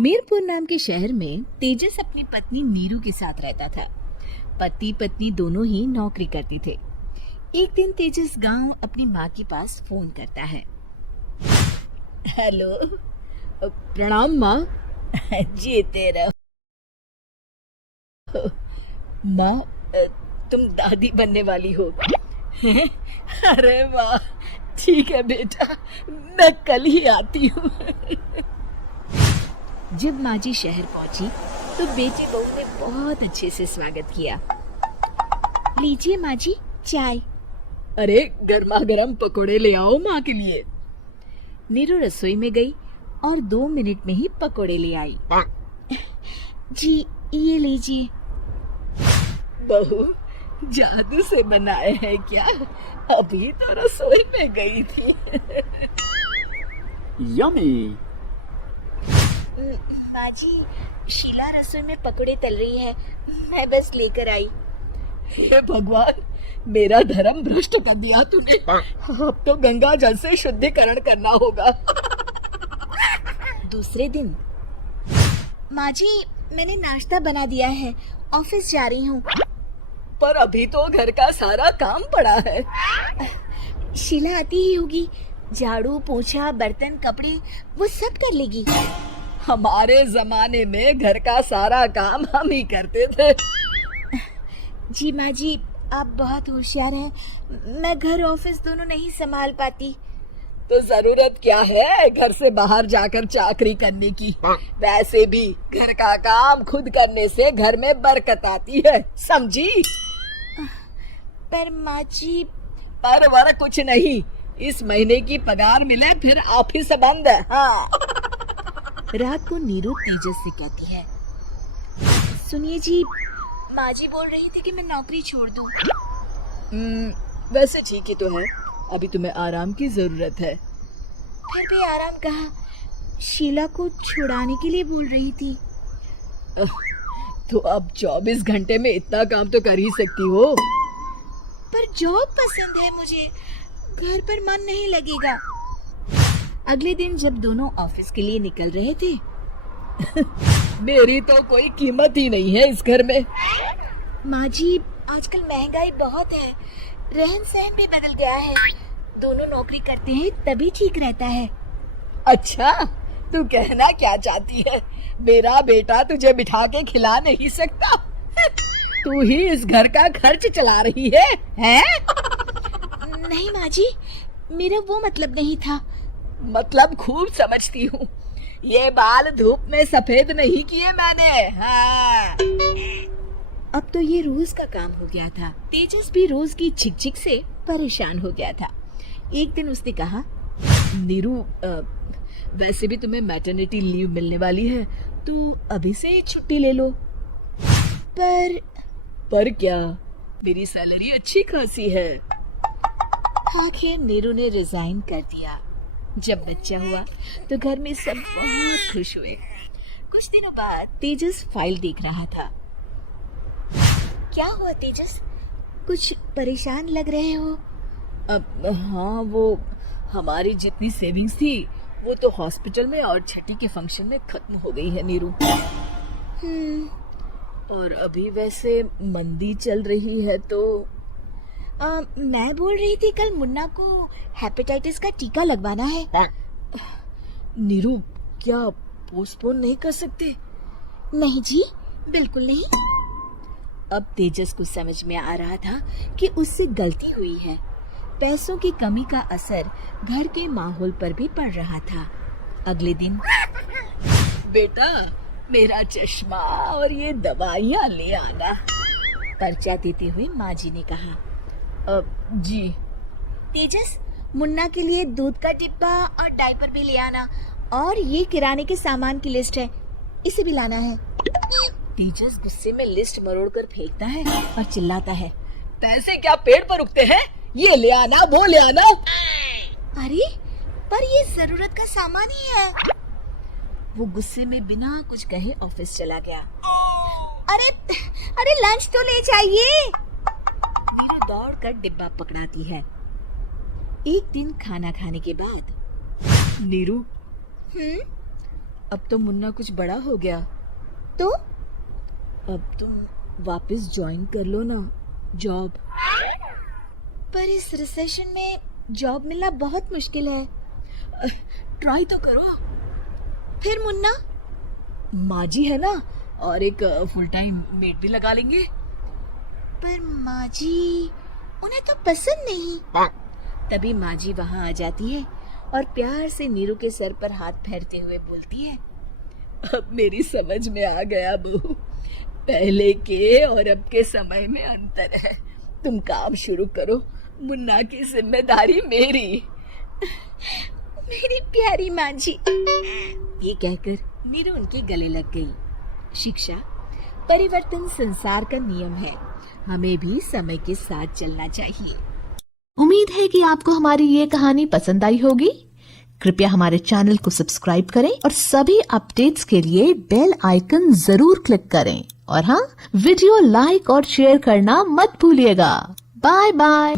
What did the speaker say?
मीरपुर नाम के शहर में तेजस अपनी पत्नी नीरू के साथ रहता था। पति पत्नी दोनों ही नौकरी करती थे। एक दिन तेजस गांव अपनी माँ के पास फोन करता है। हेलो, प्रणाम माँ। जीते रहो माँ, तुम दादी बनने वाली हो। अरे वाह, ठीक है बेटा, मैं कल ही आती हूँ। जब माँ जी शहर पहुंची तो बेटी बहू ने बहुत अच्छे से स्वागत किया। लीजिए माँ जी, चाय। अरे गर्मा गर्म पकोड़े ले आओ माँ के लिए। नीरू रसोई में गई और 2 मिनट में ही पकोड़े ले आई। जी ये लीजिए। बहू जादू से बनाए हैं क्या? अभी तो रसोई में गई थी। यम्मी। माँ जी, शीला रसोई में पकोड़े तल रही है, मैं बस लेकर आई। हे भगवान, मेरा धर्म भ्रष्ट कर दिया तूने। अब तो गंगा जल से शुद्धिकरण करना होगा। दूसरे दिन, माँ जी मैंने नाश्ता बना दिया है, ऑफिस जा रही हूँ। पर अभी तो घर का सारा काम पड़ा है। शीला आती ही होगी, झाड़ू पोछा बर्तन कपड़े वो सब कर लेगी। हमारे जमाने में घर का सारा काम हम ही करते थे। जी माँ जी, आप बहुत होशियार हैं, मैं घर ऑफिस दोनों नहीं संभाल पाती। तो जरूरत क्या है घर से बाहर जाकर चाकरी करने की? वैसे भी घर का काम खुद करने से घर में बरकत आती है, समझी? पर माँ जी, पर वर कुछ नहीं, इस महीने की पगार मिले फिर ऑफिस बंद है। हाँ। रात को नीरू तेजस से कहती है, सुनिए जी, माँ जी बोल रही थी कि मैं नौकरी छोड़ दूं। वैसे ठीक ही तो है, अभी तुम्हें आराम की जरूरत है। फिर भी आराम कहाँ, शीला को छुड़ाने के लिए बोल रही थी। तो अब 24 घंटे में इतना काम तो कर ही सकती हो। पर जॉब पसंद है मुझे, घर पर मन नहीं लगेगा। अगले दिन जब दोनों ऑफिस के लिए निकल रहे थे, मेरी तो कोई कीमत ही नहीं है इस घर में। माँ जी, आजकल महंगाई बहुत है, रहन सहन भी बदल गया है, दोनों नौकरी करते हैं तभी ठीक रहता है। अच्छा, तू कहना क्या चाहती है? मेरा बेटा तुझे बिठा के खिला नहीं सकता? तू ही इस घर का खर्च चला रही है, हैं? नहीं माँ जी, मेरा वो मतलब नहीं था। मतलब खूब समझती हूँ, ये बाल धूप में सफेद नहीं किए मैंने। हाँ। अब तो ये रोज का काम हो गया था। तेजस भी रोज की झिकझिक से परेशान हो गया था। एक दिन उसने कहा, नीरू, वैसे भी तुम्हें मैटरनिटी लीव मिलने वाली है, तू अभी से छुट्टी ले लो। पर क्या, मेरी सैलरी अच्छी खासी है। आखिर नीरू ने रिजाइन कर दिया। जब बच्चा हुआ तो घर में सब बहुत खुश हुए। कुछ दिनों बाद तेजस फाइल देख रहा था। क्या हुआ तेजस, कुछ परेशान लग रहे हो? हाँ, वो हमारी जितनी सेविंग्स थी वो तो हॉस्पिटल में और छठी के फंक्शन में खत्म हो गई है नीरू। और अभी वैसे मंदी चल रही है तो मैं बोल रही थी कल मुन्ना को हेपेटाइटिस का टीका लगवाना है। नीरू, क्या पोस्टपोन नहीं कर सकते? नहीं जी, बिल्कुल नहीं। अब तेजस को समझ में आ रहा था कि उससे गलती हुई है। पैसों की कमी का असर घर के माहौल पर भी पड़ रहा था। अगले दिन, बेटा मेरा चश्मा और ये दवाइयाँ ले आना, पर्चा देते हुए माँ जी ने कहा। जी। तेजस, मुन्ना के लिए दूध का डिब्बा और डायपर भी ले आना, और ये किराने के सामान की लिस्ट है, इसे भी लाना है। तेजस गुस्से में लिस्ट मरोड़कर फेंकता है और चिल्लाता है, पैसे क्या पेड़ पर उगते हैं? ये ले आना, वो ले आना। अरे पर ये जरूरत का सामान ही है। वो गुस्से में बिना कुछ कहे ऑफिस चला गया। अरे लंच तो ले जाइए। दौड़कर डिब्बा पकड़ाती है। एक दिन खाना खाने के बाद, नीरू, अब तो मुन्ना कुछ बड़ा हो गया। तो अब तुम वापस ज्वाइन कर लो ना जॉब। पर इस रिसेशन में जॉब मिलना बहुत मुश्किल है। ट्राई तो करो। फिर मुन्ना? माँ जी है ना, और एक फुल टाइम मेड भी लगा लेंगे। पर माँ जी, उन्हें तो पसंद नहीं। तभी माँ जी वहाँ आ जाती है और प्यार से नीरू के सर पर हाथ फेरते हुए बोलती है, अब मेरी समझ में आ गया बहू, पहले के और अब के समय में अंतर है। तुम काम शुरू करो, मुन्ना की जिम्मेदारी मेरी। मेरी प्यारी माँ जी। ये कहकर नीरू उनके गले लग गई। शिक्षा, परिवर्तन संसार का नियम है, हमें भी समय के साथ चलना चाहिए। उम्मीद है कि आपको हमारी ये कहानी पसंद आई होगी। कृपया हमारे चैनल को सब्सक्राइब करें और सभी अपडेट्स के लिए बेल आइकन जरूर क्लिक करें। और हाँ, वीडियो लाइक और शेयर करना मत भूलिएगा। Bye bye.